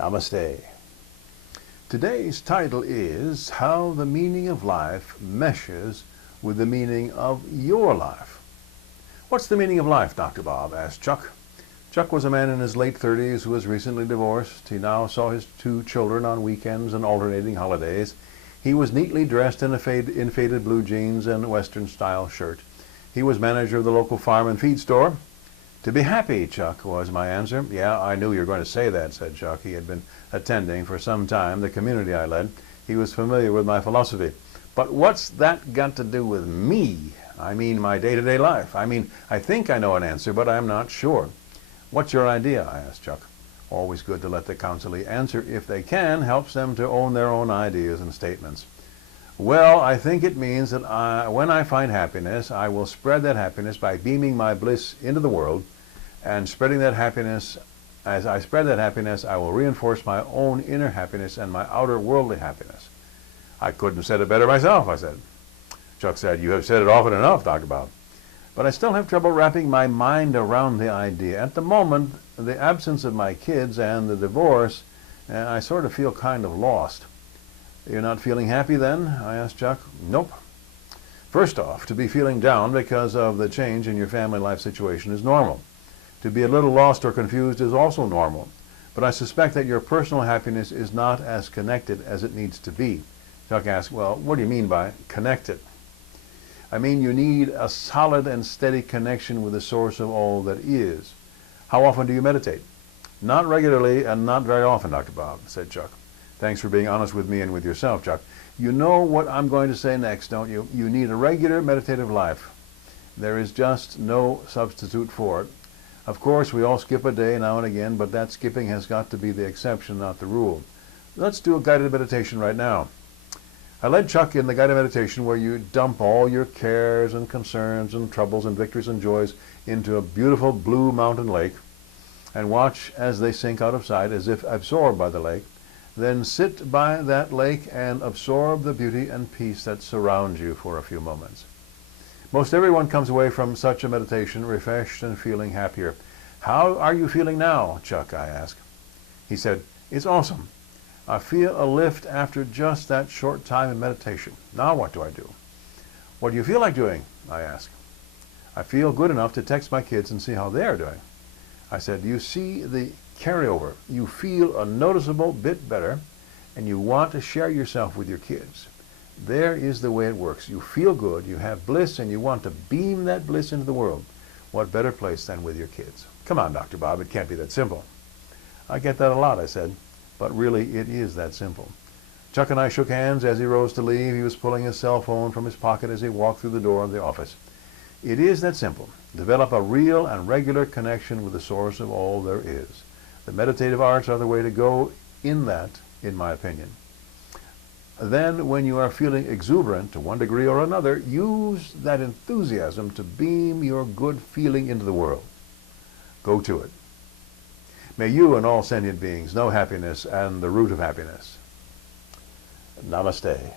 Namaste. Today's title is How the Meaning of Life Meshes with the Meaning of Your Life. What's the meaning of life, Dr. Bob? Asked Chuck. Chuck was a man in his late 30s who was recently divorced. He now saw his 2 children on weekends and alternating holidays. He was neatly dressed in faded blue jeans and Western-style shirt. He was manager of the local farm and feed store. To be happy, Chuck, was my answer. Yeah, I knew you were going to say that, said Chuck. He had been attending for some time the community I led. He was familiar with my philosophy. But what's that got to do with me? I mean, my day-to-day life. I think I know an answer, but I'm not sure. What's your idea? I asked Chuck. Always good to let the counselee answer if they can. Helps them to own their own ideas and statements. Well, I think it means that when I find happiness, I will spread that happiness by beaming my bliss into the world, and spreading that happiness. As I spread that happiness, I will reinforce my own inner happiness and my outer worldly happiness. I couldn't have said it better myself, I said. Chuck said, you have said it often enough, Dr. Bob. But I still have trouble wrapping my mind around the idea. At the moment, the absence of my kids and the divorce, I sort of feel kind of lost. You're not feeling happy then? I asked Chuck. Nope. First off, to be feeling down because of the change in your family life situation is normal. To be a little lost or confused is also normal. But I suspect that your personal happiness is not as connected as it needs to be. Chuck asked, well, what do you mean by connected? I mean you need a solid and steady connection with the source of all that is. How often do you meditate? Not regularly and not very often, Dr. Bob, said Chuck. Thanks for being honest with me and with yourself, Chuck. You know what I'm going to say next, don't you? You need a regular meditative life. There is just no substitute for it. Of course, we all skip a day now and again, but that skipping has got to be the exception, not the rule. Let's do a guided meditation right now. I led Chuck in the guided meditation where you dump all your cares and concerns and troubles and victories and joys into a beautiful blue mountain lake and watch as they sink out of sight as if absorbed by the lake. Then sit by that lake and absorb the beauty and peace that surrounds you for a few moments. Most everyone comes away from such a meditation refreshed and feeling happier. How are you feeling now, Chuck? I asked. He said, it's awesome. I feel a lift after just that short time in meditation. Now what do I do? What do you feel like doing? I asked. I feel good enough to text my kids and see how they are doing. I said, you see the carryover. You feel a noticeable bit better, and you want to share yourself with your kids. There is the way it works. You feel good, you have bliss, and you want to beam that bliss into the world. What better place than with your kids? Come on, Dr. Bob, it can't be that simple. I get that a lot, I said, but really it is that simple. Chuck and I shook hands as he rose to leave. He was pulling his cell phone from his pocket as he walked through the door of the office. It is that simple. Develop a real and regular connection with the source of all there is. The meditative arts are the way to go in that, in my opinion. Then, when you are feeling exuberant to one degree or another, use that enthusiasm to beam your good feeling into the world. Go to it. May you and all sentient beings know happiness and the root of happiness. Namaste.